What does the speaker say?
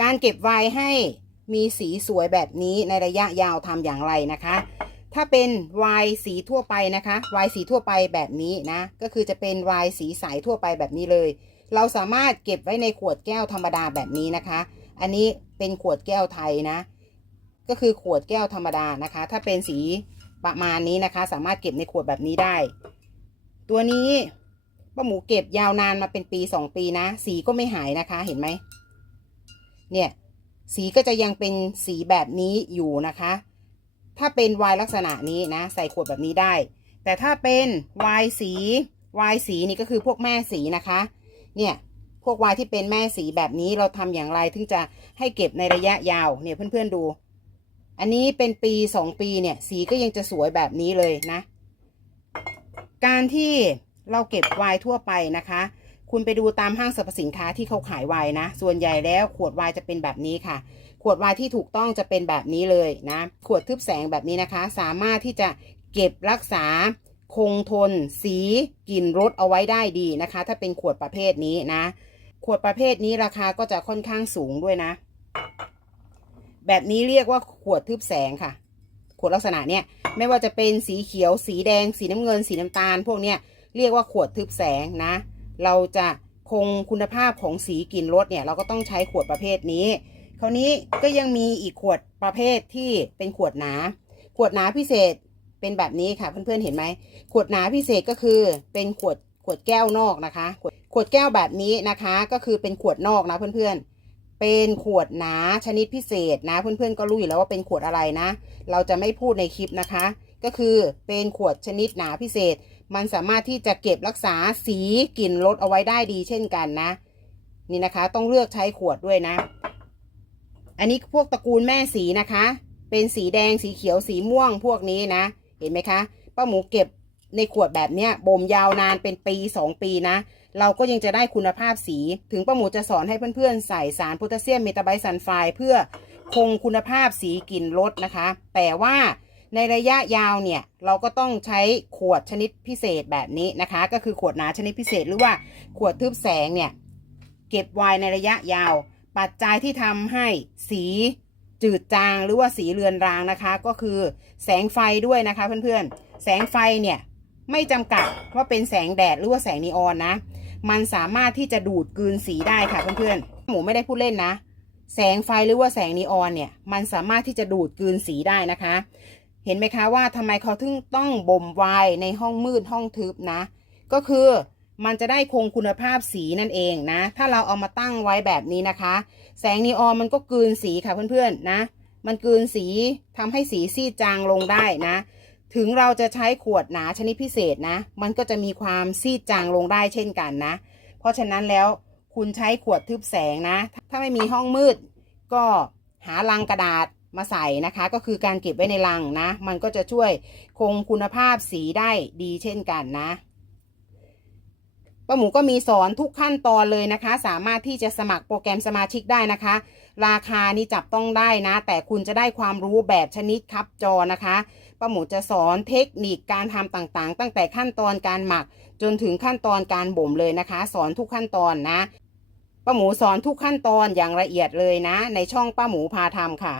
การเก็บไวน์ให้มีสีสวยแบบนี้ในระยะยาวทำอย่างไรนะคะ ถ้าเป็นไวน์สีทั่วไปนะคะไวน์สีทั่วไปแบบนี้นะ ก็คือจะเป็นไวน์สีใสทั่วไปแบบนี้เลย เราสามารถเก็บไว้ในขวดแก้วธรรมดาแบบนี้นะคะ อันนี้เป็นขวดแก้วไทยนะ ก็คือขวดแก้วธรรมดานะคะ ถ้าเป็นสีประมาณนี้นะคะ สามารถเก็บในขวดแบบนี้ได้ ตัวนี้ป้าหมูเก็บยาวนานมาเป็นปีสองปีนะ สีก็ไม่หายนะคะ เห็นไหม เนี่ยสีก็จะยังเป็นสีแบบนี้อยู่นะคะ ถ้าเป็นวน์ลักษณะนี้นะ ใส่ขวดแบบนี้ได้ แต่ถ้าเป็นวน์สีวน์สีนี่ก็คือพวกแม่สีนะคะ เนี่ยพวกวน์ที่เป็นแม่สีแบบนี้เราทำอย่างไรถึงจะให้เก็บในระยะยาวเนี่ยเพื่อนๆดู อันนี้เป็นปีสองปีเนี่ย สีก็ยังจะสวยแบบนี้เลยนะ การที่เราเก็บวน์ทั่วไปนะคะ คุณไปดูตามห้างสรรพสินค้าที่เขาขายไวน์นะ ส่วนใหญ่แล้วขวดไวน์จะเป็นแบบนี้ค่ะ ขวดไวน์ที่ถูกต้องจะเป็นแบบนี้เลยนะ ขวดทึบแสงแบบนี้นะคะ สามารถที่จะเก็บรักษาคงทน สีกลิ่นรสเอาไว้ได้ดีนะคะ ถ้าเป็นขวดประเภทนี้นะ ขวดประเภทนี้ราคาก็จะค่อนข้างสูงด้วยนะ แบบนี้เรียกว่าขวดทึบแสงค่ะ ขวดลักษณะเนี้ยไม่ว่าจะเป็นสีเขียว สีแดง สีน้ำเงิน สีน้ำตาล พวกเนี้ยเรียกว่าขวดทึบแสงนะ เราจะคงคุณภาพของสีกลิ่นรสเนี่ย เราก็ต้องใช้ขวดประเภทนี้ คราวนี้ก็ยังมีอีกขวดประเภทที่เป็นขวดหนา ขวดหนาพิเศษเป็นแบบนี้ค่ะเพื่อนๆเห็นไหมขวดหนาพิเศษก็คือเป็นขวดขวดแก้วนอกนะคะขวดขวดแก้วแบบนี้นะคะก็คือเป็นขวดนอกนะเพื่อนๆ เป็นขวดหนาชนิดพิเศษนะเพื่อนๆก็รู้อยู่แล้วว่าเป็นขวดอะไรนะ เราจะไม่พูดในคลิปนะคะ ก็คือเป็นขวดชนิดหนาพิเศษ มันสามารถที่จะเก็บรักษาสีกลิ่นรสเอาไว้ได้ดีเช่นกันนะ นี่นะคะ ต้องเลือกใช้ขวดด้วยนะ อันนี้พวกตระกูลแม่สีนะคะ เป็นสีแดงสีเขียวสีม่วงพวกนี้นะ เห็นไหมคะป้าหมูเก็บในขวดแบบเนี้ยบ่มยาวนานเป็นปี 2 ปีนะ เราก็ยังจะได้คุณภาพสี ถึงป้าหมูจะสอนให้เพื่อนๆ ใส่สารโพแทสเซียมเมตาไบซัลไฟเพื่อคงคุณภาพสีกลิ่นรสนะคะ แต่ว่า ในระยะยาวเนี่ยเราก็ต้องใช้ขวดชนิดพิเศษแบบนี้นะคะ ก็คือขวดหนาชนิดพิเศษหรือว่าขวดทึบแสงเนี่ยเก็บไว้ในระยะยาว ปัจจัยที่ทำให้สีจืดจางหรือว่าสีเลือนรางนะคะ ก็คือแสงไฟด้วยนะคะเพื่อนๆ แสงไฟเนี่ยไม่จำกัดว่าเป็นแสงแดดหรือว่าแสงนีออนนะ มันสามารถที่จะดูดกลืนสีได้ค่ะเพื่อนๆหมูไม่ได้พูดเล่นนะ แสงไฟหรือว่าแสงนีออนเนี่ยมันสามารถที่จะดูดกลืนสีได้นะคะ เห็นไหมคะว่าทำไมเขาถึงต้องบ่มไวน์ในห้องมืดห้องทึบนะ ก็คือมันจะได้คงคุณภาพสีนั่นเองนะ ถ้าเราเอามาตั้งไว้แบบนี้นะคะ แสงนีออนมันก็กลืนสีค่ะเพื่อนๆนะ มันกลืนสีทำให้สีซีดจางลงได้นะ ถึงเราจะใช้ขวดหนาชนิดพิเศษนะ มันก็จะมีความซีดจางลงได้เช่นกันนะ เพราะฉะนั้นแล้วคุณใช้ขวดทึบแสงนะ ถ้าไม่มีห้องมืด ก็หาลังกระดาษ มาใส่นะคะ ก็คือการเก็บไว้ในลังนะ มันก็จะช่วยคงคุณภาพสีได้ดีเช่นกันนะป้าหมูก็มีสอนทุกขั้นตอนเลยนะคะ สามารถที่จะสมัครโปรแกรมสมาชิกได้นะคะ ราคานี่จับต้องได้นะ แต่คุณจะได้ความรู้แบบชนิดคับจอนะคะป้าหมูจะสอนเทคนิคการทำต่างๆ ตั้งแต่ขั้นตอนการหมักจนถึงขั้นตอนการบ่มเลยนะคะ สอนทุกขั้นตอนนะป้าหมูสอนทุกขั้นตอนอย่างละเอียดเลยนะ ในช่องป้าหมูพาทำค่ะ